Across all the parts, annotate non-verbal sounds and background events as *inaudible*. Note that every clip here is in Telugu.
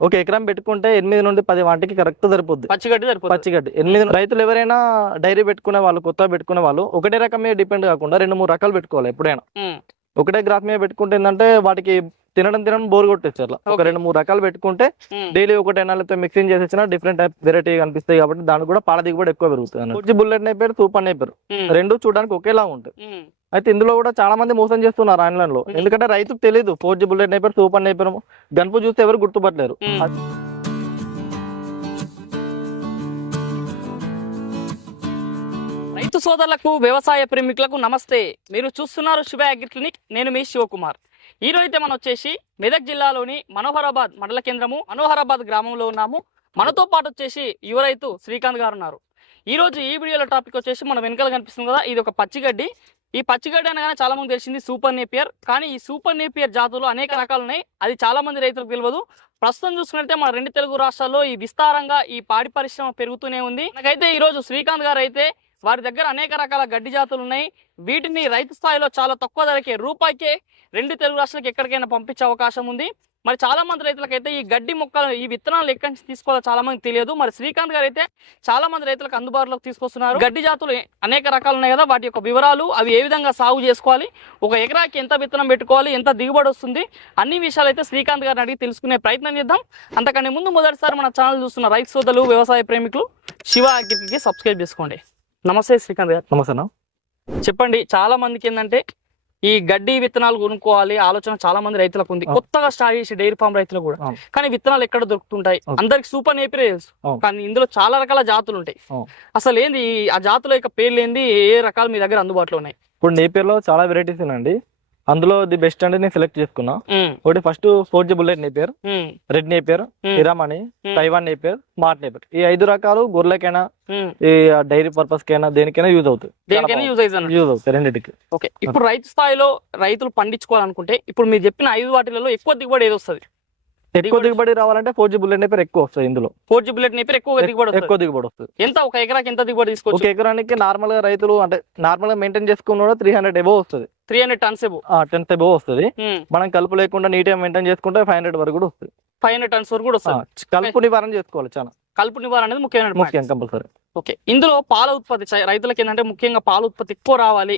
ఒక ఎకరం పెట్టుకుంటే ఎనిమిది నుండి పది వాటికి కరెక్ట్ సరిపోద్ది. పచ్చిగడ్డి సరిపోతుంది పచ్చిగడ్డి. ఎనిమిది రైతులు ఎవరైనా డైరీ పెట్టుకునే వాళ్ళు కొత్తగా పెట్టుకునే వాళ్ళు ఒకటే రకం మీద డిపెండ్ కాకుండా రెండు మూడు రకాలు పెట్టుకోవాలి ఎప్పుడైనా. ఒకటే గ్రాఫ్ మీద పెట్టుకుంటే ఏంటంటే వాటికి తినడం తినడం బోర్ కొట్టేస్తారు అట్లా. ఒక. రెండు మూడు రకాలు పెట్టుకుంటే డైలీ ఒకటే నెలతో మిక్సింగ్ చేసి వచ్చినా డిఫరెంట్ టైప్ వెరైటీ కనిపిస్తాయి కాబట్టి దానికి కూడా పాల దిగుబడి ఎక్కువ పెరుగుతుంది బుల్లెట్ నేపారు సూపర్ నేపారు ఉమ్, రెండు చూడడానికి ఒకేలా ఉంటాయి. అయితే ఇందులో కూడా చాలా మంది మోసం చేస్తున్నారు ఆన్లైన్లో. ఎందుకంటే రైతుకు తెలియదు ఫోర్ జీ బుల్లెట్ నేపారు సూపర్ నేపారు గన్పు చూస్తే ఎవరు గుర్తుపట్టలేరు. రైతు సోదరులకు వ్యవసాయ ప్రేమికులకు నమస్తే. మీరు చూస్తున్నారు శివ అగ్రి క్లినిక్ నేను మీ శివకుమార్. ఈ రోజు అయితే మనం వచ్చేసి మెదక్ జిల్లాలోని మనోహరాబాద్ మండల కేంద్రము మనోహరాబాద్ గ్రామంలో ఉన్నాము. మనతో పాటు వచ్చేసి యువ రైతు శ్రీకాంత్ గారు ఉన్నారు. ఈ రోజు ఈ వీడియోలో టాపిక్ వచ్చేసి మన వెనకాల కనిపిస్తుంది కదా ఇది ఒక పచ్చిగడ్డి. ఈ పచ్చిగడ్డి అనగానే చాలా మంది తెలిసింది సూపర్ నేపియర్. కానీ ఈ సూపర్ నేపియర్ జాతులు అనేక రకాలు ఉన్నాయి. అది చాలా మంది రైతులకు తెలియదు. ప్రస్తుతం చూసుకుంటే మన రెండు తెలుగు రాష్ట్రాల్లో ఈ విస్తారంగా ఈ పాడి పరిశ్రమ పెరుగుతూనే ఉంది. నాకైతే ఈరోజు శ్రీకాంత్ గారు అయితే వారి దగ్గర అనేక రకాల గడ్డి జాతులు ఉన్నాయి. వీటిని రైతు స్థాయిలో చాలా తక్కువ ధరకే రూపాయికే రెండు తెలుగు రాష్ట్రాలకు ఎక్కడికైనా పంపించే అవకాశం ఉంది. మరి చాలా మంది రైతులకైతే ఈ గడ్డి మొక్కలు ఈ విత్తనాలు ఎక్కడి నుంచి తీసుకోవాలో చాలా మంది తెలియదు. మరి శ్రీకాంత్ గారు అయితే చాలా మంది రైతులకు అందుబాటులోకి తీసుకొస్తున్నారు. గడ్డి జాతులు అనేక రకాలు ఉన్నాయి కదా వాటి యొక్క వివరాలు అవి ఏ విధంగా సాగు చేసుకోవాలి ఒక ఎకరాకి ఎంత విత్తనం పెట్టుకోవాలి ఎంత దిగుబడి వస్తుంది అన్ని విషయాలు అయితే శ్రీకాంత్ గారిని అడిగి తెలుసుకునే ప్రయత్నం చేద్దాం. అంతకంటే ముందు మొదటిసారి మన ఛానల్ చూస్తున్న రైతు సోదరులు వ్యవసాయ ప్రేమికులు శివ అగ్రికి సబ్స్క్రైబ్ చేసుకోండి. నమస్తే శ్రీకాంత్ గారు. నమస్తే. చెప్పండి చాలా మందికి ఏంటంటే ఈ గడ్డి విత్తనాలు కొనుక్కోవాలి ఆలోచన చాలా మంది రైతులకు ఉంది. కొత్తగా స్టార్ట్ చేసే డైరీ ఫామ్ రైతులు కూడా. కానీ విత్తనాలు ఎక్కడ దొరుకుతుంటాయి. అందరికి సూపర్ నేపిరే తెలుసు. కానీ ఇందులో చాలా రకాల జాతులు ఉంటాయి. అసలు ఏంది ఆ జాతుల యొక్క పేర్లు ఏంది ఏ రకాలు మీ దగ్గర అందుబాటులో ఉన్నాయి ఇప్పుడు నేపియర్లో చాలా వెరైటీస్ ఉన్నాయండి అందులో ది బెస్ట్ అంటే నేను సెలెక్ట్ చేసుకున్నా. ఒకటి first four G bullet Napier um, red Napier ఇరామణి um, Taiwan Napier smart Napier. ఈ ఐదు రకాలు గొర్రెలకైనా. ఈ డైరీ పర్పస్ కైనా దేనికైనా యూజ్ అవుతాయి. దేనికైనా యూజ్ అవుతుంది యూజ్ అవుతాయి రెండింటికి. ఓకే. ఇప్పుడు రైతు స్థాయిలో రైతులు పండించుకోవాలనుకుంటే ఇప్పుడు మీరు చెప్పిన ఐదు వాటిలలో ఎక్కువ దిగుబడి ఏది వస్తుంది? ఎక్కువ దిగుబడి- రావాలంటే ఫోర్ జీ బుల్లెట్ నేపియర్ ఎక్కువ వస్తుంది ఇందులో. ఫోర్ జీ బుల్లెట్ నేపర్ ఎక్కువ దిగుబడి ఎక్కువ దిగుబడి వస్తుంది. ఎంత ఒక ఎకరాకి ఎంత దిగుబడి ఒక తీసుకోవచ్చు ఎకరానికి నార్మల్గా రైతులు అంటే నార్మల్గా మెయింటైన్ చేసుకున్న త్రీ హండ్రెడ్ ఎబో వస్తుంది. త్రీ హండ్రెడ్ టన్స్ ఏమో టెన్త్ ఎబో వస్తుంది. మనం కలుపు లేకుండా నీట్గా మెయింటైన్ చేసుకుంటే ఫైవ్ హండ్రెడ్ వరకు కూడా వస్తుంది. ఫైవ్ హండ్రెడ్ టన్స్ వరకు కూడా వస్తుంది. కలుపు నివారణ చేసుకోవాలి చాలా. కలుపు నివారణ అనేది ముఖ్యమైన. ముఖ్యం కంపల్సరీ. ఓకే. ఇందులో పాల ఉత్పత్తి రైతులకి ఏంటంటే ముఖ్యంగా పాల ఉత్పత్తి ఎక్కువ రావాలి.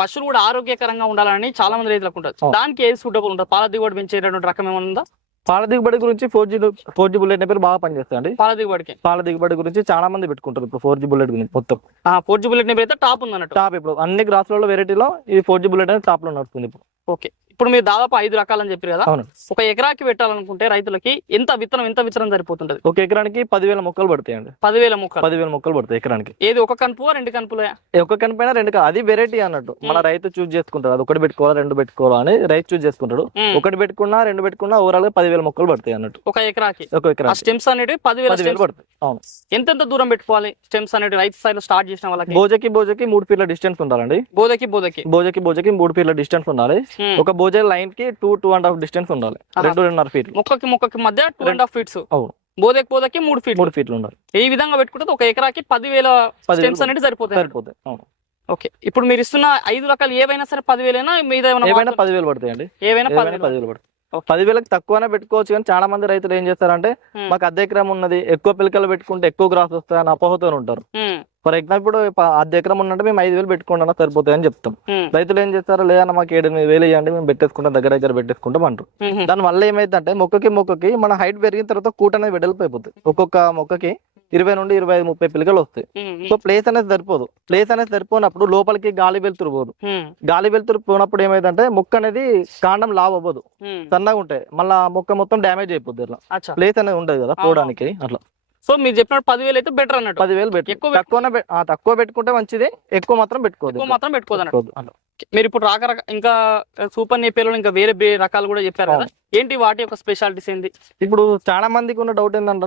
పశువులు కూడా ఆరోగ్యకరంగా ఉండాలని చాలా మంది రైతులకు ఉంటుంది అవును. దానికి ఏది సూటబుల్ ఉంటుంది? పాల దిగుబడి పెంచేటటువంటి రకం ఏమైనా ఉందా? పాల దిగుబడి గురించి four G four G bullet Napier బాగా పనిచేస్తాయండి. పాల దిగుబడికి? పాల దిగుబడి గురించి చాలా మంది పెట్టుకుంటారు ఇప్పుడు ఫోర్ జీ బుల్లెట్ గురించి మొత్తం. ఫోర్ జీ బుల్లెట్ అయితే టాప్ ఉంది అన్నట్టు టాప్ ఇప్పుడు అన్ని గ్రాసులలో వెరైటీలో ఈ ఫోర్ జీ బుల్లెట్ అనేది టాప్లో నడుస్తుంది ఇప్పుడు. ఓకే. ఇప్పుడు మీరు దాదాపు ఐదు రకాలని చెప్పారు కదా. ఒక ఎకరాకి పెట్టాలనుకుంటే రైతులకి ఎంత విత్తనం ఎంత విత్తనం సరిపోతుంటది? ఒక ఎకరానికి పదివేల మొక్కలు పడతాయండి. పదివేల మొక్కలు. పదివేల మొక్కలు పడతాయి ఎకరానికి. ఏది ఒక కనుపు రెండు కనుపులే? ఒక కనిపైన రెండు అది వెరైటీ అన్నట్టు. మన. రైతు చూస్ చేసుకుంటాడు. అది ఒకటి పెట్టుకోవాలా రెండు పెట్టుకోవాలా అని రైతు చూస్ చేసుకుంటాడు. ఒకటి పెట్టుకున్నా రెండు పెట్టుకున్నా ఓవరాల్గా పదివేల మొక్కలు పడతాయి అన్నట్టు. ఒక ఎకరాకి. ఒక ఎకరా స్టెమ్స్ అనేటివి పదివేల. పడతాయి. అవును. ఎంతెంత దూరం పెట్టుకోవాలి స్టెమ్స్ అనేవి రైతు స్థాయిలో స్టార్ట్ చేసిన వాళ్ళకి? బోజకి బోజకి మూడు ఫీట్ల డిస్టెన్స్ ఉండాలండి. బోధకి బోధకి బోజకి బోజకి మూడు ఫీట్ల డిస్టెన్స్ ఉండాలి. ఒక బోజ లైన్కి two two and half distance ఉండాలి. రెండు రెండున్నర ఫీట్లు మొక్కకి మొక్కకి మధ్య టూ అండ్ హాఫ్ ఫీట్స్ అవును. బోధకి బోధకి మూడు ఫీట్ మూడు ఫీట్లు ఉండాలి. ఈ విధంగా పెట్టుకుంటే ఒక ఎకరాకి పదివేల స్టెమ్స్ అనేది సరిపోతాయి. సరిపోతాయి. అవును. ఓకే. ఇప్పుడు మీరు ఇస్తున్న ఐదు రకాలు ఏవైనా సరే పదివేలైనా? మీద ఏమైనా పదివేలు పడతాయండి. ఏవైనా పదివేలు పడతాయి. పదివేలకు తక్కువనే పెట్టుకోవచ్చు కానీ చాలా మంది రైతులు ఏం చేస్తారంటే. మాకు అద్దె ఎకరం ఉన్నది ఎక్కువ పిలకలు పెట్టుకుంటే ఎక్కువ గ్రాస్ వస్తాయని అపోహతో ఉంటారు. ఫర్ ఎగ్జాంపుల్ ఇప్పుడు అద్దె ఎకరం ఉన్నట్టు మేము ఐదు వేలు పెట్టుకుంటున్నా సరిపోతాయని చెప్తాం. ఉమ్, రైతులు ఏం చేస్తారు లేదన్న మాకు ఏడు ఎనిమిది వేలు ఇవ్వండి మేము పెట్టేసుకుంటాం దగ్గర దగ్గర పెట్టేసుకుంటాం అంటారు. దాని వల్ల ఏమైందంటే మొక్కకి మొక్కకి మన హైట్ పెరిగిన తర్వాత కూట అనేది వెడల్పు అయిపోతుంది ఒక్కొక్క మొక్కకి ఇరవై నుండి ఇరవై ఐదు ముప్పై పిలకలు వస్తాయి. సో ప్లేస్ అనేది సరిపోదు. ప్లేస్ అనేది సరిపోనప్పుడు లోపలికి గాలి వెళ్తురు పోదు. గాలి వెళ్తురు పోనప్పుడు ఏమైందంటే మొక్క అనేది కాండం లావ్ అవ్వదు. సన్నగా ఉంటాయి. మళ్ళా మొక్క మొత్తం డ్యామేజ్ అయిపోద్ది అట్లా. అచ్చా. ప్లేస్ అనేది ఉండదు కదా పోవడానికి అట్లా. సో మీరు చెప్పినట్టు పదివేలు అయితే బెటర్ అన్నట్టు. పదివేలు ఎక్కువ తక్కువనే ఆ, తక్కువ పెట్టుకుంటే మంచిది ఎక్కువ మాత్రం పెట్టుకోదు ఎక్కువ మాత్రం అట్లా. మీరు ఇప్పుడు రాక ఇంకా సూపర్ నేపేలో ఇంకా వేరే రకాలు కూడా చెప్పారు కదా. ఏంటి వాటి యొక్క స్పెషాలిటీస్ ఏంది? ఇప్పుడు చాలా మందికి ఉన్న డౌట్ ఏంటంటే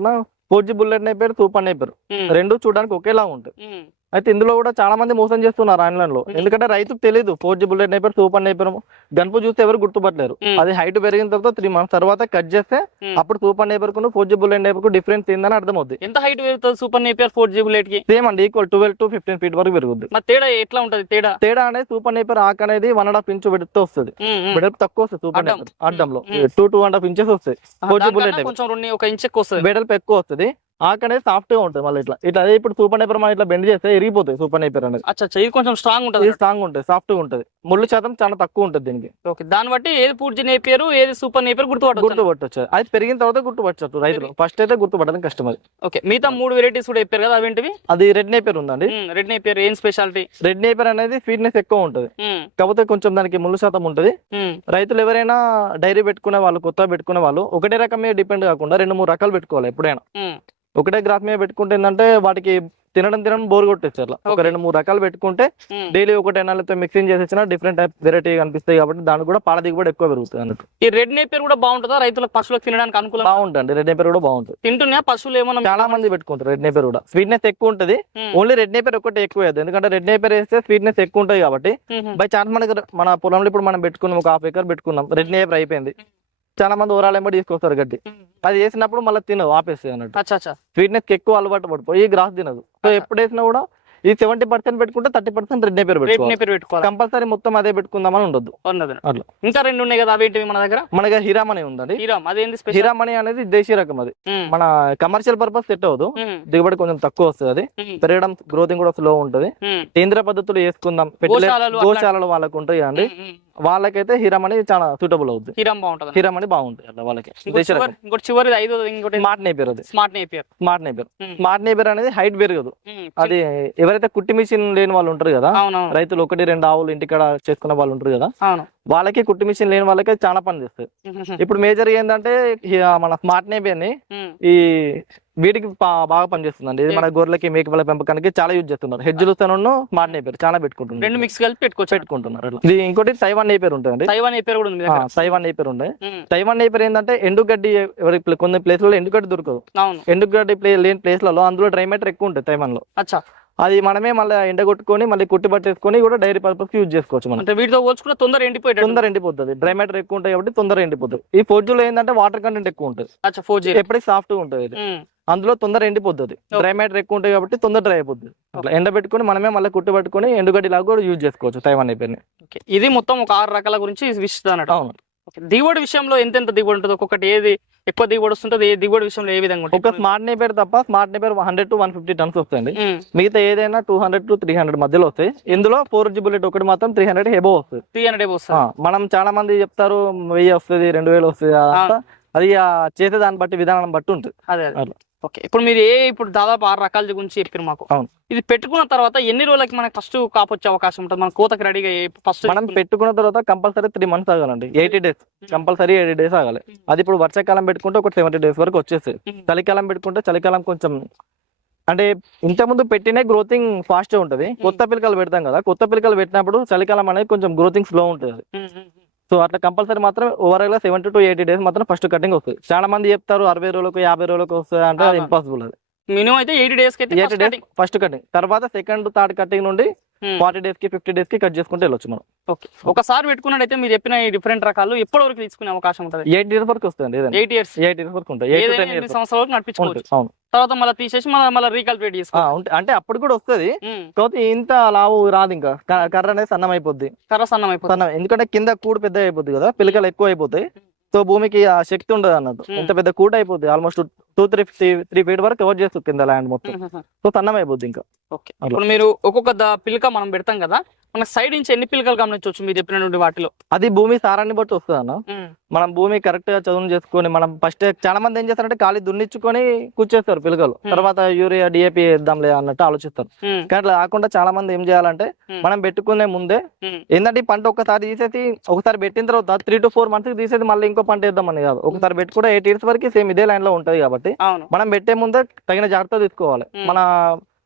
four G bullet Napier super Napier రెండు చూడడానికి ఒకేలా ఉంటాయి అయితే ఇందులో కూడా చాలా మంది మోసం చేస్తున్నారు ఆన్లైన్లో. ఎందుకంటే రైతుకు తెలియదు four G bullet Napier super Napier గన్పు చూస్తే ఎవరు గుర్తుపట్టలేరు. అది హైట్ పెరిగిన తర్వాత త్రీ మంత్స్ తర్వాత కట్ చేస్తే. అప్పుడు సూపర్ నేపర్కు ఫోర్ జీ బుల్లెట్ నేపర్కు డిఫరెన్స్ ఏందని అర్థమవుతుంది ఎంత హైట్ పెరుగుతుంది సూపర్ నేపియర్ ఫోర్ జీ బుల్లెట్కి? సేమ్ అండి equal twelve to fifteen feet వరకు పెరుగుద్ది. మరి తేడా ఎట్లా ఉంటది? తేడా? తేడా అనేది సూపర్ నేపర్ ఆక్ అనేది వన్ అండ్ హాఫ్ ఇంచ్ పెడితే వస్తుంది. వెడల్పు తక్కువ వస్తుంది సూపర్. నేపర్ అడ్డంలో. Two two and half inches వస్తాయి ఫోర్ జీ బుల్లెట్ కొంచెం ఒక ఇంచ్ ఎక్కువ వస్తుంది. వెడల్పు ఎక్కువ వస్తుంది. ఆక్ అనేది సాఫ్ట్గా ఉంటుంది మళ్ళీ ఇట్లా. ఇట్లా అదే ఇప్పుడు సూపర్ నేపర్ మనం ఇట్లా బెండ్ చేస్తే ఎరిగిపోతాయి సూపర్ నేపర్ అనేది. అచ్చా ఇది కొంచెం స్ట్రాంగ్ ఉంటది స్ట్రాంగ్ ఉంటుంది సాఫ్ట్గా ఉంటుంది. ముళ్ళు శాతం చాలా తక్కువ ఉంటుంది దీనికి. ఓకే దాన్ని బట్టి ఏది పూర్తి నేపియర్ ఏది సూపర్ నేపియర్ గుర్తుపట్టవచ్చు గుర్తుపట్టొచ్చు అది పెరిగిన తర్వాత గుర్తుపట్టచ్చు రైతులు. ఫస్ట్ అయితే గుర్తుపట్టడం కష్టం అది. ఓకే మిగతా మూడు వెరైటీస్ కూడా చెప్పారు కదా అవేంటివి? అది రెడ్ నేపర్ ఉందండి. రెడ్ నేపియర్ ఏం స్పెషాలిటీ రెడ్ నేపర్ అనేది స్వీట్నెస్ ఎక్కువ ఉంటుంది. కాకపోతే కొంచెం దానికి ముళ్ళు శాతం ఉంటుంది. రైతులు ఎవరైనా డైరీ పెట్టుకునే వాళ్ళు కొత్తగా పెట్టుకునే వాళ్ళు ఒకటే రకం మీద డిపెండ్ కాకుండా రెండు మూడు రకాలు పెట్టుకోవాలి ఎప్పుడైనా. ఒకటే గ్రాస్ మీద పెట్టుకుంటే ఏంటంటే వాటికి తినడం తినడం బోర్ కొట్టేస్తారు అట్లా. ఒక. రెండు మూడు రకాలు పెట్టుకుంటే డైలీ ఒకటే నెలతో మిక్సింగ్ చేసి ఇచ్చినా డిఫరెంట్ టైప్ వెరైటీ కనిపిస్తాయి కాబట్టి దానికి కూడా పాల దిగుబడి ఎక్కువ పెరుగుతుంది అన్నట్టు. ఈ రెడ్ నేపియర్ కూడా బాగుంటుందా? రైతులకు పశువులకు తినడానికి అనుకూలం బాగుంటుంది రెడ్ నేపర్ కూడా బాగుంటుంది. తింటున్నా పశువులు ఏమన్నా చాలా మంది పెట్టుకుంటారు రెడ్ నేపర్ కూడా. స్వీట్నెస్ ఎక్కువ ఉంటుంది. ఓన్లీ రెడ్ నేపర్ ఒకటి ఎక్కువ వేయద్దు. ఎందుకంటే రెడ్ నేపర్ వేస్తే స్వీట్నెస్ ఎక్కువ ఉంటుంది కాబట్టి. బై ఛాన్స్ మనకి మన పొలంలో ఇప్పుడు మనం పెట్టుకున్నాం ఒక హాఫ్ ఎకర్ పెట్టుకున్నాం. రెడ్ నేపర్ అయిపోయింది. చాలా మంది ఓరాలు ఎంబడి తీసుకొస్తారు గడ్డి. అది వేసినప్పుడు మళ్ళీ తినదు ఆపేస్తుంది అన్నట్టు. స్వీట్నెస్ ఎక్కువ అలవాటు పడిపోయి ఈ గ్రాస్ తినదు. సో. ఎప్పుడు వేసినా కూడా ఈ సెవెంటీ పర్సెంట్ పెట్టుకుంటే thirty percent red Napier red పెట్టుకోవాలి. కంపల్సరీ మొత్తం అదే పెట్టుకుందామని ఉండదు. అట్లా. ఇంకా రెండు ఉన్నాయి కదా అవేంటివి మన దగ్గర? మనకి హిరామణి ఉందండి. హిరామణి అనేది దేశీ రకం అది. మన కమర్షియల్ పర్పస్ సెట్ అవ్వదు. దిగుబడి కొంచెం తక్కువ వస్తుంది అది. పెరగడం గ్రోతింగ్ కూడా స్లో ఉంటది. కేంద్ర పద్ధతులు వేసుకుందాం. గోశాలలు వాళ్ళకు ఉంటాయి అండి వాళ్ళకైతే హిరామణి చాలా సూటబుల్ అవుతుంది హీరామ్ బాగుంటుంది హిరామణి బాగుంటుంది అట్లా వాళ్ళకి. ఇంకోటి చివరి- ఐదో ఇంకోటి స్మార్ట్ నేపర్ అది. Smart Napier smart Napier smart Napier అనేది హైట్ పెరగదు. ఉమ్, అది ఎవరైతే కుట్టి మిషన్ లేని వాళ్ళు ఉంటారు కదా రైతులు ఒకటి రెండు ఆవులు ఇంటికాడ చేసుకున్న వాళ్ళు ఉంటారు కదా వాళ్ళకి కుట్టి మిషన్ లేని వాళ్ళకి చాలా పని చేస్తుంది. *laughs* ఇప్పుడు మేజర్ ఏంటంటే మన స్మార్ట్ నేపర్ని ఉమ్, ఈ వీటికి బాగా పనిచేస్తుందండి ఇది మన గొర్రెలకి మేకల పెంపకానికి చాలా యూజ్ చేస్తున్నారు. హెడ్జులు తను స్మార్ట్ నేపర్ చాలా పెట్టుకుంటున్నారు. రెండు మిక్స్ కలిపి పెట్టుకోవచ్చు. పెట్టుకుంటున్నారు. ఇది ఇంకోటి తైవాన్ నేపర్ ఉంటుంది తైవాన్ నేపియర్ కూడా ఉంది తైవాన్ నేపర్ ఉంది తైవాన్ నేపర్ ఏంటంటే ఎండుగడ్డి కొన్ని ప్లేస్లలో ఎండుగడ్డి దొరకదు. ఎండుగడ్డి ప్లే లేని ప్లేస్లలో అందులో డ్రై మ్యాటర్ ఎక్కువ ఉంటుంది తైవాన్లో అచ్చా. అది మనమే మళ్ళీ ఎండగొట్టుకొని మళ్ళీ కుట్టి పట్టేసుకొని కూడా డైరీ పర్పస్ యూజ్ చేసుకోవచ్చు మనం. అంటే వీటితో పోల్చుకుంటే తొందర ఎండిపోయేటట్టు. తొందర ఎండిపోతుంది. డ్రై మ్యాటర్ ఎక్కువ ఉంటాయి కాబట్టి తొందర ఎండిపోతుంది. ఈ ఫోర్జులో ఏంటంటే వాటర్ కంటెంట్ ఎక్కువ ఉంటుంది. అచ్చా ఫోర్ జీ ఎప్పటికీ సాఫ్ట్గా ఉంటుంది ఇది. అందులో తొందర ఎండిపోతుంది. డ్రై మ్యాటర్ ఎక్కువ ఉంటాయి కాబట్టి తొందర డ్రై అయిపోతుంది ఎండబెట్టుకొని మనమే మళ్ళీ కుట్టి పట్టుకొని ఎండుగడ్డి లాగా కూడా యూజ్ చేసుకోవచ్చు తైవాన్ ఓకే. ఇది మొత్తం ఒక ఆరు రకాల గురించి విషయం అవును. దిగుబడి విషయంలో ఎంత ఎంత దిగుబడి ఉంటుంది? ఒక్కొక్కటి ఏది ఎక్కువ దిగుబడి వస్తుంటుంది ఏ దిగుబడి విషయంలో ఏ విధంగా ఒక ఉంటుంది స్మార్ట్ నేపర్ తప్ప smart Napier hundred to one fifty tons um, మిగతా ఏదైనా two hundred to three hundred మధ్యలో వస్తాయి. ఇందులో ఫోర్ జీ బుల్లెట్ ఒకటి మాత్రం త్రీ హండ్రెడ్ హెబో వస్తుంది. త్రీ హండ్రెడ్ ఆ, వస్తుంది. మనం చాలా మంది చెప్తారు వెయ్యి వస్తుంది రెండు వేలు వస్తుంది అది చేసే దాన్ని బట్టి విధానం బట్టి ఉంటుంది. అదే అట్లా. ఓకే. ఇప్పుడు మీరు ఏ ఇప్పుడు దాదాపు ఆరు రకాల గురించి చెప్పారు మాకు. అవును. ఇది పెట్టుకున్న తర్వాత ఎన్ని రోజులకి మనకి ఫస్ట్ కాపు వచ్చే అవకాశం ఉంటుంది? మన కోతకి రెడీగా ఫస్ట్ మనం పెట్టుకున్న తర్వాత compulsory three months ఆగాలండి. Eighty days compulsory eighty days ఆగాలి. అది ఇప్పుడు వర్షాకాలం పెట్టుకుంటే ఒక సెవెంటీ డేస్ వరకు వచ్చేస్తాయి చలికాలం పెట్టుకుంటే చలికాలం కొంచెం అంటే ఇంతకుముందు పెట్టినే గ్రోతింగ్ ఫాస్ట్ ఉంటది. కొత్త పిలకలు పెడతాం కదా. కొత్త పిలకలు పెట్టినప్పుడు చలికాలం అనేది కొంచెం గ్రోతింగ్ స్లో ఉంటుంది. సో అట్లా కంపల్సరీ మాత్రం ఓవరాల్గా సెవెంటీ టు ఎయిటీ డేస్ మాత్రం ఫస్ట్ కటింగ్ వస్తుంది చాలా మంది చెప్తారు అరవై రోజులకు యాభై రోజులకు వస్తుంది అంటే. ఇంపాసిబుల్ అది మినిమం అయితే eighty days eighty days. First cutting తర్వాత సెకండ్ థర్డ్ కటింగ్ నుండి. ఫార్టీ డేస్కి ఫిఫ్టీ డేస్కి కట్ చేసుకుంటే వెళ్ళొచ్చు మనం. ఓకే ఒకసారి పెట్టుకున్నట్టయితే మీరు చెప్పిన ఈ డిఫరెంట్ రకాలు ఎప్పటి వరకు తీసుకునే అవకాశం ఉంటుంది? ఎయిట్ ఇయర్స్ వరకు వస్తుంది ఎయిట్ ఇయర్స్ ఎయిట్ ఇయర్స్ వరకు ఉంటాయి. ఎయిట్ సంవత్సరాల వరకు. నడిపించుకోవచ్చు. అవును. తర్వాత మళ్ళీ తీసేసి మళ్ళీ మళ్ళీ రీకాల్కులేట్ ఉంటే- అంటే అప్పుడు కూడా వస్తుంది. ఉమ్, కాకపోతే ఇంత లావు రాదు ఇంకా. కర్ర అనేది సన్నం అయిపోద్ది. కర్ర సన్నం అయిపోతుంది ఎందుకంటే కింద కూడు పెద్ద అయిపోద్ది కదా. పిలకలు ఎక్కువ అయిపోతాయి. సో భూమికి ఆ శక్తి ఉండదు అన్నట్టు. Hmm. ఇంత పెద్ద కూట అయిపోద్ది. Almost two three three feet వరకు కవర్ చేస్తుంది కింద ల్యాండ్ మొత్తం. సో సన్నం అయిపోద్ది ఇంకా. ఓకే. ఇప్పుడు మీరు ఒక్కొక్క ద- పిలక మనం పెడతాం కదా మన సైడ్ నుంచి ఎన్ని పిలకలు గమనించవచ్చు మీరు చెప్పినటువంటి వాటిలో? అది భూమి సారాన్ని బట్టి వస్తుంది అన్న. మనం భూమి కరెక్ట్గా చదువు చేసుకొని మనం ఫస్ట్ చాలా మంది ఏం చేస్తారంటే ఖాళీ దున్నిచ్చుకొని కూర్చేస్తారు పిలకలు. Hmm. తర్వాత యూరియా డిఏపి వేద్దాంలే అన్నట్టు ఆలోచిస్తారు. కానీ అట్లా కాకుండా చాలా మంది ఏం చేయాలంటే. మనం పెట్టుకునే ముందే ఏంటంటే పంట ఒకసారి తీసేసి ఒకసారి పెట్టిన తర్వాత త్రీ టు ఫోర్ మంత్స్ తీసేసి మళ్ళీ ఇంకో పంట వేద్దామని కాదు. ఒకసారి పెట్టుకుంటే ఎయిట్ ఇయర్స్ వరకు సేమ్ ఇదే లైన్లో ఉంటది కాబట్టి అవును. మనం పెట్టే ముందే తగిన జాగ్రత్త తీసుకోవాలి. మన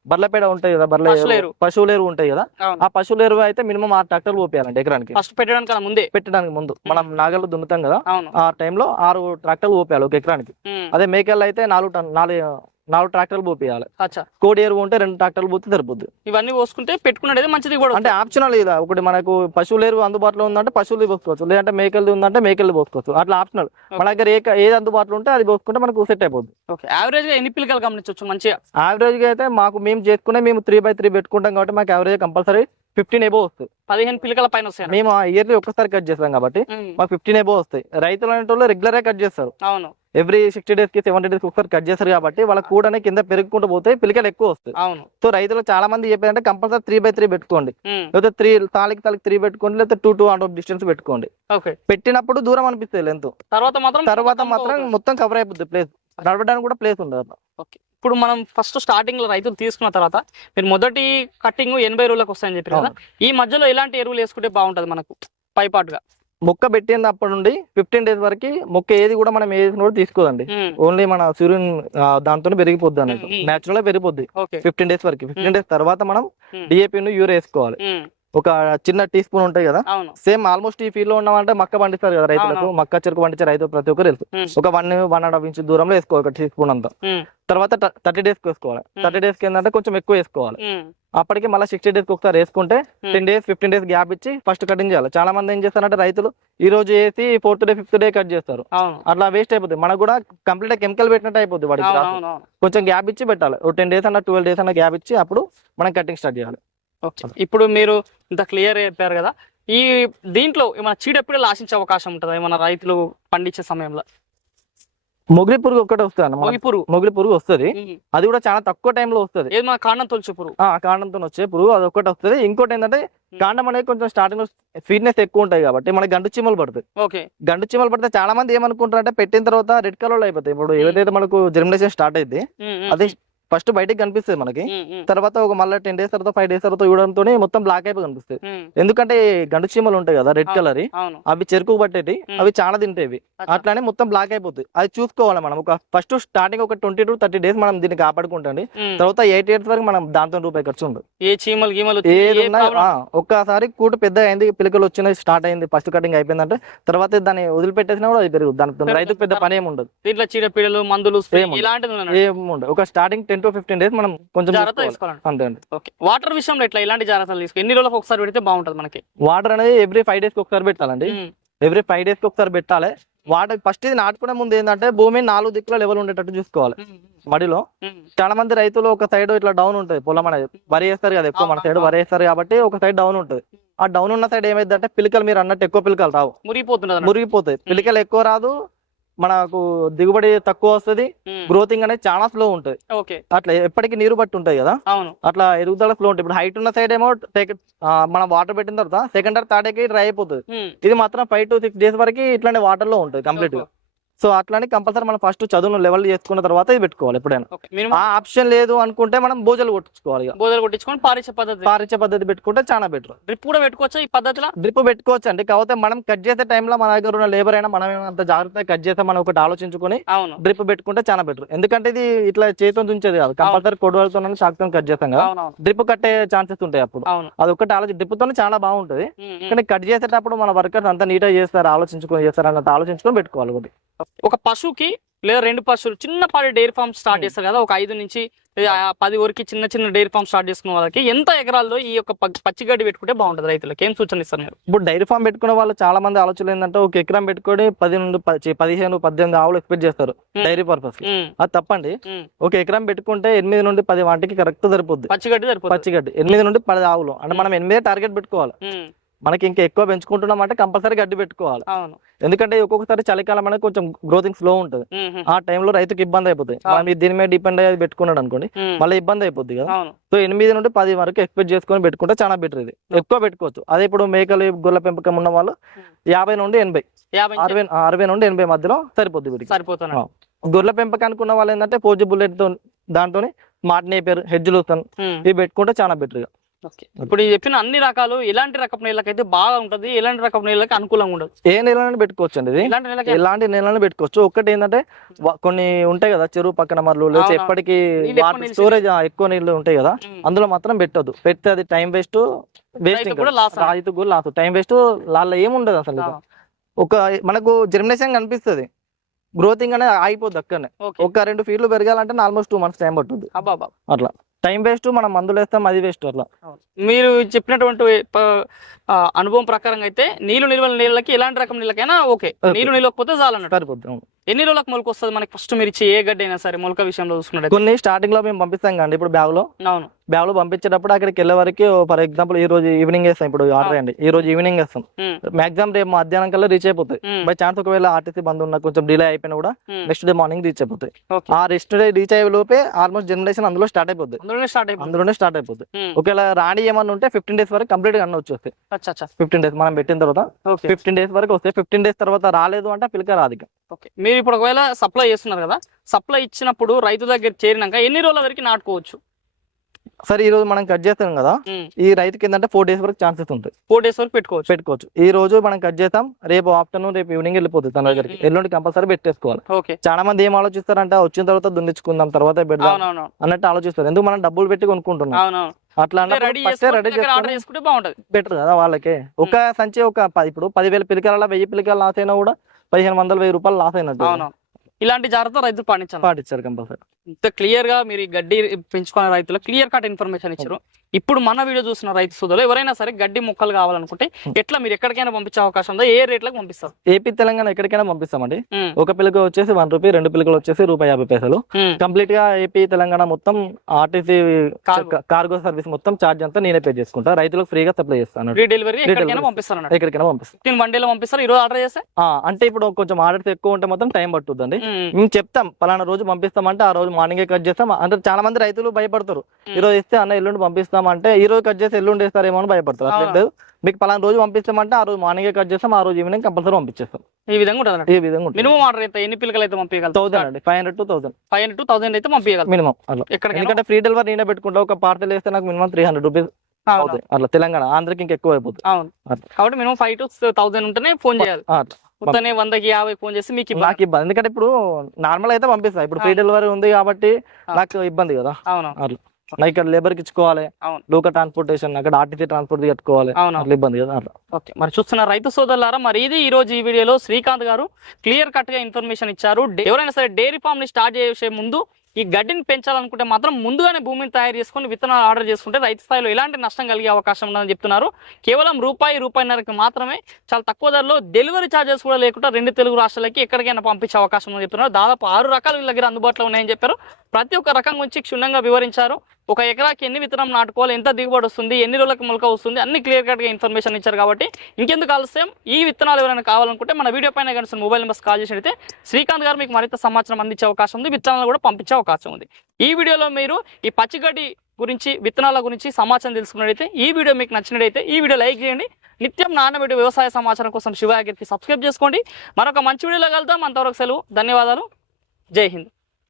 బర్లపేడ ఉంటాయి కదా బర్ల పశువులేరు. పశువులేరు ఉంటాయి కదా ఆ పశువులేరు అయితే మినిమం ఆరు ట్రాక్టర్లు పోపేయాలండి ఎకరానికి. ఫస్ట్ పెట్టడానికన్నా ముందే? పెట్టడానికి ముందు. మనం నాగళ్ళు దున్నుతాం కదా ఆ టైంలో ఆరు ట్రాక్టర్లు పోపేయాలి ఒక ఎకరానికి. అదే మేకల్లో అయితే నాలుగు టన్ నాలుగు నాలుగు ట్రాక్టర్లు పోపియాలి అచ్చా. కోడి ఎరువు ఉంటే రెండు ట్రాక్టర్లు పోతే సరిపోద్ది. ఇవన్నీ పోసుకుంటే పెట్టుకున్నది మంచిది కూడా అంటే ఆప్షనల్ ఇలా ఒకటి మనకు పశువుల ఎరువు అందుబాటులో ఉందంటే పశువులు పోసుకోవచ్చు. లేదంటే మేకలది ఉందంటే మేకలు పోసుకోవచ్చు. అట్లా ఆప్షనల్. మన దగ్గర ఏ ఏది అందుబాటులో ఉంటే అది పోసుకుంటే మనకు సెట్ అయిపోద్ది. ఓకే. యావరేజ్గా ఎన్ని పిల్లకలు గమనించవచ్చు మంచిగా? యావరేజ్గా అయితే మాకు మేము చేసుకునే మేము త్రీ బై త్రీ పెట్టుకుంటాం కాబట్టి మాకు యావరేజ్ కంపల్సరీ ఫిఫ్టీన్ ఎబో వస్తుంది పదిహేను పిల్లకల పైన వస్తాయి మేము ఇయర్లీ ఒక్కసారి కట్ చేస్తాం కాబట్టి మాకు ఫిఫ్టీన్ ఎబో వస్తాయి. రైతులు అనేటోళ్ళు రెగ్యులర్గా కట్ చేస్తారు. అవును. ఎవ్రీ సిక్స్టీ డేస్కి సెవెంటీ డేస్ ఒకసారి కట్ చేస్తారు కాబట్టి వాళ్ళ కూడనే కింద పెరుగుకుంటూ పోతే పిలికలు ఎక్కువ వస్తాయి. అవును. సో రైతులు చాలా మంది చెప్పారంటే కంపల్సరీ త్రీ బై త్రీ పెట్టుకోండి లేకపోతే త్రీ తాలికి తాలికి త్రీ పెట్టుకోండి లేకపోతే టూ టూ అండ్ డిస్టెన్స్ పెట్టుకోండి. పెట్టినప్పుడు దూరం అనిపిస్తుంది లెంత్ తర్వాత మాత్రం తర్వాత మాత్రం. మొత్తం కవర్ అయిపోద్ది ప్లేస్ నడవడానికి కూడా ప్లేస్ ఉండదు ఇప్పుడు మనం ఫస్ట్ స్టార్టింగ్లో రైతులు తీసుకున్న తర్వాత మీరు మొదటి కట్టింగ్ ఎనభై రోజులకు వస్తాయని చెప్పారు కదా? ఈ మధ్యలో ఎలాంటి ఎరువులు వేసుకుంటే బాగుంటది మనకు? పైపాటుగా. మొక్క పెట్టిన అప్పటి నుండి ఫిఫ్టీన్ డేస్ వరకు మొక్క ఏది కూడా మనం ఏది కూడా తీసుకోదండి. ఓన్లీ మన సూర్యుని దాంతో పెరిగిపోద్ది అనేది. నేచురల్గా పెరిగిపోద్ది. ఫిఫ్టీన్ డేస్ వరకు. ఫిఫ్టీన్ డేస్ తర్వాత మనం. డిఏపి యూరియా వేసుకోవాలి. ఒక చిన్న టీ స్పూన్ ఉంటాయి కదా? సేమ్ ఆల్మోస్ట్ ఈ ఫీల్డ్లో ఉన్నామంటే మక్క పండిస్తారు కదా రైతులకు. మక్క చెరుకు పండించే రైతు ప్రతి ఒక్కరు తెలుసు. ఒక one one and half inch దూరంలో వేసుకోవాలి ఒక టీ స్పూన్ అంతా. తర్వాత థర్టీ డేస్కి వేసుకోవాలి థర్టీ డేస్కి ఏంటంటే కొంచెం ఎక్కువ వేసుకోవాలి. అప్పటికి మళ్ళీ సిక్స్టీ డేస్ ఒకసారి వేసుకుంటే. Ten days fifteen days gap ఇచ్చి ఫస్ట్ కటింగ్ చేయాలి. చాలా మంది ఏం చేస్తారంటే రైతులు ఈ రోజు వేసి fourth day fifth day cut చేస్తారు. అట్లా వేస్ట్ అయిపోతుంది మనకు కూడా కంప్లీట్ కెమికల్ పెట్టినట్టు అయిపోతుంది వాడికి కొంచెం గ్యాప్ ఇచ్చి పెట్టాలి. ఒక టెన్ డేస్ అన్న ట్వెల్వ్ డేస్ అన్న గ్యాప్ ఇచ్చి అప్పుడు మనం కటింగ్ స్టార్ట్ చేయాలి. ఇప్పుడు మీరు ఇంత క్లియర్ చెప్పారు కదా ఈ దీంట్లో ఏమైనా చీడపీడలు ఆశించే అవకాశం ఉంటుందా? ఏమైనా రైతులు పండించే సమయంలో? మొగిలి పురుగు ఒక్కటే వస్తుంది అన్న మొగి పురుగు. మొగిలి పురుగు వస్తుంది. అది కూడా చాలా తక్కువ టైంలో వస్తుంది. ఏది మన కాండం తొలిచే పురుగు? ఆ కాండంతో వచ్చే పురుగు అది ఒక్కటి వస్తుంది. ఇంకోటి ఏంటంటే కాండం అనేది కొంచెం స్టార్టింగ్లో స్వీట్నెస్ ఎక్కువ ఉంటాయి కాబట్టి మనకి గండు చీమలు పడుతుంది ఓకే. గండు చీమలు పడితే చాలా మంది ఏమనుకుంటారు అంటే పెట్టిన తర్వాత రెడ్ కలర్లో అయిపోతాయి. ఇప్పుడు ఏదైతే మనకు జర్మినేషన్ స్టార్ట్ అయింది అది ఫస్ట్ బయటికి కనిపిస్తుంది మనకి. తర్వాత ఒక మళ్ళీ టెన్ డేస్ తర్వాత ఫైవ్ డేస్ తర్వాత చూడడంతో మొత్తం బ్లాక్ అయిపోయి కనిపిస్తుంది. ఎందుకంటే గండు చీమలు ఉంటాయి కదా రెడ్. కలర్ అవి చెరుకు పట్టేటి. అవి చాలా తింటేవి. అట్లానే మొత్తం బ్లాక్ అయిపోతుంది. అది చూసుకోవాలి మనం. ఒక ఫస్ట్ స్టార్టింగ్ ఒక ట్వంటీ టు థర్టీ డేస్ మనం దీన్ని కాపాడుకుంటండి. తర్వాత ఎయిట్ ఇయర్స్ వరకు మనం దాంతో రూపాయి ఖర్చు ఉండదు. ఏ చీమలు గీమలు ఒక్కసారి కూటు పెద్ద అయింది పిలకలు వచ్చినాయి స్టార్ట్ అయింది ఫస్ట్ కటింగ్ అయిపోయిందంటే తర్వాత దాన్ని వదిలిపెట్టేసినా కూడా అది పెరుగుతుంది. దానికి. రైతుకు పెద్ద పని ఏమి ఉండదు దీంట్లో మందులు ఏముండదు. ఒక starting ten to fifteen days మనం కొంచెం అంతే అండి. ఓకే. వాటర్ విషయంలో ఎట్లా? ఇలాంటి జాగ్రత్తలు తీసుకో? ఎన్ని రోజులకు ఒకసారి పెడితే బాగుంటది మనకి? వాటర్ అనేది ఎవ్రీ ఫైవ్ డేస్కి ఒకసారి పెట్టాలండి. ఎవ్రీ ఫైవ్ డేస్కి ఒకసారి పెట్టాలి. వాటర్ ఫస్ట్ ఇది నాటుకునే ముందు ఏంటంటే భూమి నాలుగు దిక్కుల లెవెల్ ఉండేటట్టు చూసుకోవాలి. మడిలో చాలా మంది రైతులు ఒక సైడ్ ఇట్లా డౌన్ ఉంటుంది పొలం అనేది వరి వేస్తారు కదా ఎక్కువ మన సైడ్ వరి వేస్తారు కాబట్టి ఒక సైడ్ డౌన్ ఉంటుంది. ఆ డౌన్ ఉన్న సైడ్ ఏమైందంటే పిలకలు మీరు అన్నట్టు ఎక్కువ పిలకలు రావు. అన్నట్టు. మురిగిపోతాయి. పిలకలు ఎక్కువ రాదు. మనకు దిగుబడి తక్కువ వస్తుంది గ్రోతింగ్ అనేది చాలా స్లో ఉంటుంది. అట్లా ఎప్పటికీ నీరు బట్టి ఉంటాయి కదా? అట్లా ఎరుగుదల స్లో ఉంటుంది. ఇప్పుడు హైట్ ఉన్న సైడ్ ఏమో మనం వాటర్ పెట్టిన తర్వాత సెకండ్ థర్డ్ థర్డ్ డ్రై అయిపోతుంది. ఇది మాత్రం ఫైవ్ టు సిక్స్ డేస్ వరకు ఇట్లానే వాటర్లో ఉంటుంది కంప్లీట్గా. సో అట్లానే కంపల్సరీ మనం ఫస్ట్ చదువును లెవెల్ చేసుకున్న తర్వాత ఇది పెట్టుకోవాలి ఎప్పుడైనా. ఆ ఆప్షన్ లేదు అనుకుంటే మనం భోజలు కొట్టుకోవాలి ఇక. బోధలు కొట్టించుకొని పారించే పద్ధతి పారించే పద్ధతి పెట్టుకుంటే చాలా బెటర్ డ్రిప్ కూడా పెట్టుకోవచ్చా ఈ పద్ధతిలో? డ్రిప్ పెట్టుకోవచ్చు అండి కాకపోతే మనం కట్ చేసే టైంలో మన దగ్గర ఉన్న లేబర్ అయినా మనం అంత జాగ్రత్తగా కట్ చేస్తే మనం ఒకటి ఆలోచించుకొని డ్రిప్ పెట్టుకుంటే చాలా బెటర్ ఎందుకంటే ఇది ఇట్లా చేతితో ఉంచేది కాదు. కంపల్సరీ కొడవలతో షాక్తో కట్ చేస్తాం కదా. డ్రిప్ కట్టే ఛాన్సెస్ ఉంటాయి అప్పుడు. అవును. అది ఒకటి ఆలోచి డ్రిప్ తోనే చాలా బాగుంటది. కానీ కట్ చేసేటప్పుడు మన వర్కర్స్ అంతా నీట్గా చేస్తారు? ఆలోచించుకొని చేస్తారు? అన్నట్టు ఆలోచించుకొని పెట్టుకోవాలి ఒకటి ఒక పశువుకి లేదా రెండు పశువులు చిన్నపాటి డైరీ ఫార్మ్ స్టార్ట్. చేస్తారు కదా ఒక ఐదు నుంచి పది వరకు చిన్న చిన్న డైరీ ఫార్మ్ స్టార్ట్ చేసుకున్న వాళ్ళకి ఎంత ఎకరాల్లో ఈ యొక్క పచ్చిగడ్డి పెట్టుకుంటే బాగుంటుంది రైతులకు? ఏం సూచన ఇస్తారు మీరు? ఇప్పుడు డైరీ ఫామ్ పెట్టుకునే వాళ్ళు చాలా మంది ఆలోచన ఏంటంటే ఒక ఎకరం పెట్టుకొని పది నుండి పదిహేను పద్దెనిమిది ఆవులు ఎక్స్పెక్ట్ చేస్తారు. డైరీ పర్పస్ అది తప్పండి. ఒక ఎకరం పెట్టుకుంటే ఎనిమిది నుండి పది వాటికి కరెక్ట్ సరిపోద్ది. పచ్చిగడ్డి సరిపోతుంది పచ్చిగడ్డి. ఎనిమిది నుండి పది ఆవులు. అంటే మనం ఎనిమిదే టార్గెట్ పెట్టుకోవాలి. మనకి ఇంకా ఎక్కువ పెంచుకుంటున్నాం అంటే కంపల్సరీ గడ్డి పెట్టుకోవాలి. అవును. ఎందుకంటే ఒక్కొక్కసారి చలికాలం అనేది కొంచెం గ్రోతింగ్ స్లో ఉంటుంది. ఆ టైంలో రైతుకి ఇబ్బంది అయిపోతుంది. మనం దీని మీద డిపెండ్ అయ్యి పెట్టుకున్నాడు అనుకోండి మళ్ళీ ఇబ్బంది అయిపోద్ది కదా. సో ఎనిమిది నుండి పది వరకు ఎక్స్పెక్ట్ చేసుకొని పెట్టుకుంటే చాలా బెటర్ ఇది. ఎక్కువ పెట్టుకోవచ్చు. అదే ఇప్పుడు మేకలు గొర్రెల పెంపకం ఉన్న వాళ్ళు. యాభై నుండి ఎనభై. అరవై అరవై నుండి ఎనభై మధ్యలో సరిపోద్ది వీటికి. సరిపోతున్నాడు ఆ. గొర్రెల పెంపకానికి ఉన్న వాళ్ళు ఏంటంటే పోజి బుల్లెట్తో దాంతో నేపర్ హెడ్జ్లు ఉమ్, ఇవి పెట్టుకుంటే చాలా బెటర్ ఇప్పుడు ఈ చెప్పిన అన్ని రకాలు ఎలాంటి రకపు నేలకైతే బాగా ఉంటది ఎలాంటి రకపు నేలకి అనుకూలంగా ఉండదు. ఏ నెలలను పెట్టుకోవచ్చు అండి ఇది. ఎలాంటి నెలలను పెట్టుకోవచ్చు. ఒక్కటి ఏంటంటే కొన్ని ఉంటాయి కదా చెరువు పక్కన మరలు లేకపోతే. ఎప్పటికీ స్టోరేజ్ ఎక్కువ నీళ్ళు ఉంటాయి కదా అందులో మాత్రం పెట్టొద్దు. పెడితే అది టైం వేస్ట్ వేస్ట్ కూడా లాస్. రైతు కూడా లాస్ టైం వేస్ట్ వాళ్ళ ఏముండదు అసలు. ఒక మనకు జర్మినేషన్ కనిపిస్తుంది. గ్రోతింగ్ అనేది ఆగిపోద్ది అక్కడనే. ఒక రెండు ఫీట్లు పెరగాలంటే ఆల్మోస్ట్ టూ మంత్స్ టైం పట్టుద్ది. అట్లా. టైం వేస్ట్ మనం మందులు వేస్తాం అది వేస్ట్ అట్లా. మీరు చెప్పినటువంటి అనుభవం ప్రకారంగా అయితే నీళ్ళు నిల్వల నీళ్ళకి ఎలాంటి రకం నీళ్ళకైనా ఓకే. నీళ్ళు నిలవకపోతే చాలన్నట్టు. సరిపోద్ది అవును. ఎన్ని రోజులకు మొలక వస్తుంది మనకి? ఫస్ట్ మీరు ఇచ్చే ఏ గడ్డ అయినా సరే మొలక విషయంలో చూసుకున్నట్టు కొన్ని స్టార్టింగ్లో మేము పంపిస్తాం కండి ఇప్పుడు బ్యాగ్లో అవును. బ్యాగ్లో పంపించేటప్పుడు అక్కడికి వెళ్ళే వరకు ఫర్ ఎగ్జాంపుల్ ఈ రోజు ఈవినింగ్ వేస్తాం ఇప్పుడు ఆర్డర్ అండి ఈ రోజు ఈవినింగ్ వేస్తాం. మాక్సిమం రేపు మధ్యాహ్నం కల్లా రీచ్ అయిపోతాయి. బై ఛాన్స్ ఒకవేళ ఆర్టీసీ బంద్ ఉన్న కొంచెం డిలే అయిపోయినా కూడా. నెక్స్ట్ డే మార్నింగ్ రీచ్ అయిపోతాయి. ఆ రెస్ట్ డే రీచ్ అయ్యే లోపే ఆల్మోస్ట్ జనరేషన్ అందులో స్టార్ట్ అయిపోద్ది. అందులోనే స్టార్ట్ ఉమ్, ఒకవేళ రాణి ఏమన్నా ఉంటే ఫిఫ్టీన్ డేస్ వరకు కంప్లీట్గా అన్న వచ్చేస్తాయి. ఫిఫ్టీన్ డేస్ మనం పెట్టిన తర్వాత ఫిఫ్టీన్ డేస్ వరకు వస్తాయి. ఫిఫ్టీన్ డేస్ తర్వాత రాలేదు అంటే పిలక రాదు. ఓకే. మీరు ఇప్పుడు ఒకవేళ సప్లై చేస్తున్నారు కదా సప్లై ఇచ్చినప్పుడు రైతు దగ్గర చేరినాక ఎన్ని రోజుల వరకు నాటుకోవచ్చు? సరే ఈ రోజు మనం కట్ చేస్తాం కదా. ఈ రైతుకి ఏంటంటే ఫోర్ డేస్ వరకు ఛాన్సెస్ ఉంటాయి. ఫోర్ డేస్ వరకు పెట్టుకోవచ్చు. పెట్టుకోవచ్చు. ఈ రోజు మనం కట్ చేస్తాం. రేపు ఆఫ్టర్నూన్ రేపు ఈవినింగ్ వెళ్ళిపోతుంది తన దగ్గరికి. ఎల్లుండి కంపల్సరీ పెట్టేసుకోవాలి. చాలా మంది ఏం ఆలోచిస్తారంటే వచ్చిన తర్వాత దున్నించుకుందాం తర్వాత పెడదాం అన్నట్టు ఆలోచిస్తారు. ఎందుకు మనం డబ్బులు పెట్టి కొనుక్కుంటున్నాం? అట్లా బెటర్ కదా వాళ్ళకి. ఒక సంచి ఒక ఇప్పుడు పదివేల పిలికల వెయ్యి పిలికలు లాస్ అయినా కూడా పదిహేను వందల వెయ్యి రూపాయలు లాస్ అయినట్టు ఇలాంటి జాగ్రత్త రైతులు పాటించాలి. పాటించారు కంపల్సరీ ఇంత క్లియర్గా మీరు గడ్డి పెంచుకునే రైతులు క్లియర్ కట్ ఇన్ఫర్మేషన్ ఇచ్చారు. ఇప్పుడు మన వీడియో చూసిన రైతు సోదరులు ఎవరైనా సరే గడ్డి మొక్కలు కావాలనుకుంటే ఎట్లా మీరు ఎక్కడికైనా పంపించే అవకాశం ఉందా? ఏ రేట్లకు పంపిస్తారు? ఏపీ తెలంగాణ ఎక్కడికైనా పంపిస్తామండి. ఒక పిలక వచ్చేసి వన్ రూపీ రెండు పిలకలు వచ్చేసి రూపాయి యాభై పైసలు. కంప్లీట్గా ఏపీ తెలంగాణ మొత్తం ఆర్టీసీ. కార్గో సర్వీస్ మొత్తం చార్జ్ అంతా నేనే పే చేసుకుంటా. రైతులకు ఫ్రీగా సప్లై చేస్తాను డెలివరీ ఎక్కడికైనా అన్నట్టు ఎక్కడికైనా పంపిస్తాను వన్ డేలో పంపిస్తారు ఈ రోజు ఆర్డర్ చేస్తే? అంటే ఇప్పుడు కొంచెం ఆర్డర్స్ ఎక్కువ ఉంటే మొత్తం టైం పట్టుద్దండి. మేము చెప్తాం పలానా రోజు పంపిస్తామంటే ఆ రోజు మార్నింగ్ కట్ చేస్తాం. అంటే చాలా మంది రైతులు భయపడతారు. ఈ రోజు ఇస్తే అన్న ఎల్లుండి పంపిస్తాం అంటే ఈ రోజు కట్ చేసి ఎల్లుండి ఇస్తారేమో అని భయపడతారు. అట్లా అవును. లేదు. మీకు పలానా రోజు పంపిస్తామంటే ఆ రోజు మార్నింగ్ కట్ చేస్తాం. ఆ రోజు ఈవినింగ్ కంపల్సరీ పంపించేస్తాం. ఈ విధంగా ఉంటుంది ఈ విధంగా మినిమం ఆర్డర్ అయితే ఎన్ని పిల్లలు అయితే పంపించగలుగుతారు? థౌసండ్ అండి. Five hundred to thousand. Five hundred to thousand అయితే పంపించగలుగుతారు. మినిమం. ఎక్కడికైనా? ఎందుకంటే ఫ్రీ డెలివరీ నేనే పెట్టుకుంటా. ఒక పార్సల్ వేస్తే నాకు మినిమం త్రీ హండ్రెడ్ రూపీస్ అట్లా తెలంగాణ. ఆంధ్రకి ఇంకా ఎక్కువ అయిపోతుంది అవును. కాబట్టి మినిమం ఫైవ్ టు థౌసండ్ ఉంటేనే ఫోన్ చేయాలి. మొత్తనే వందకి యాభై ఫోన్ చేసి మీకు నాకు ఇబ్బంది. ఎందుకంటే ఇప్పుడు నార్మల్ అయితే పంపిస్తా. ఇప్పుడు ఫ్రీ. డెలివరీ ఉంది కాబట్టి. నాకు ఇబ్బంది కదా. అవును. అట్లా. నాకు ఇక్కడ లేబర్కి ఇచ్చుకోవాలి. అవును. లోకల్ ట్రాన్స్పోర్టేషన్ అక్కడ ఆర్టీసీ ట్రాన్స్పోర్ట్ కట్టుకోవాలి. ఇబ్బంది కదా ఓకే. మరి చూస్తున్న రైతు సోదరులారా మరి ఇది ఈ రోజు ఈ వీడియోలో శ్రీకాంత్ గారు క్లియర్ కట్గా ఇన్ఫర్మేషన్ ఇచ్చారు. ఎవరైనా సరే డైరీ ఫామ్ని స్టార్ట్ చేసే ముందు ఈ గడ్డిని పెంచాలనుకుంటే మాత్రం ముందుగానే భూమిని తయారు చేసుకుని విత్తనాలు ఆర్డర్ చేసుకుంటే రైతు స్థాయిలో ఎలాంటి నష్టం కలిగే అవకాశం ఉందని చెప్తున్నారు. కేవలం రూపాయి రూపాయిన్నరకి మాత్రమే చాలా తక్కువ ధరలో డెలివరీ ఛార్జెస్ కూడా లేకుండా రెండు తెలుగు రాష్ట్రాలకి ఎక్కడికైనా పంపించే అవకాశం ఉందని చెప్తున్నారు. దాదాపు ఆరు రకాల వీళ్ళ దగ్గర అందుబాటులో ఉన్నాయని చెప్పారు. ప్రతి ఒక్క రకం గురించి క్షుణ్ణంగా వివరించారు. ఒక ఎకరాకి ఎన్ని విత్తనం నాటుకోవాలి ఎంత దిగుబడి వస్తుంది ఎన్ని రోజులకు మొలక వస్తుంది అన్ని క్లియర్ కట్గా ఇన్ఫర్మేషన్ ఇచ్చారు కాబట్టి ఇంకెందుకు ఆలస్యం? ఈ విత్తనాలు ఎవరైనా కావాలనుకుంటే మన వీడియో పైన కనిపిస్తున్న మొబైల్ నెంబర్స్ కాల్ చేసినట్లయితే శ్రీకాంత్ గారు మీకు మరింత సమాచారం అందించే అవకాశం ఉంది విత్తనాలు కూడా పంపించే అవకాశం ఉంది. ఈ వీడియోలో మీరు ఈ పచ్చిగడ్డి గురించి విత్తనాల గురించి సమాచారం తెలుసుకున్నట్టయితే ఈ వీడియో మీకు నచ్చినట్టయితే ఈ వీడియో లైక్ చేయండి. నిత్యం నాన్నబెట్టి వ్యవసాయ సమాచారం కోసం శివాగిరికి సబ్స్క్రైబ్ చేసుకోండి. మరొక మంచి వీడియోలో కలుద్దాం. అంతవరకు సెలవు ధన్యవాదాలు. జై హింద్.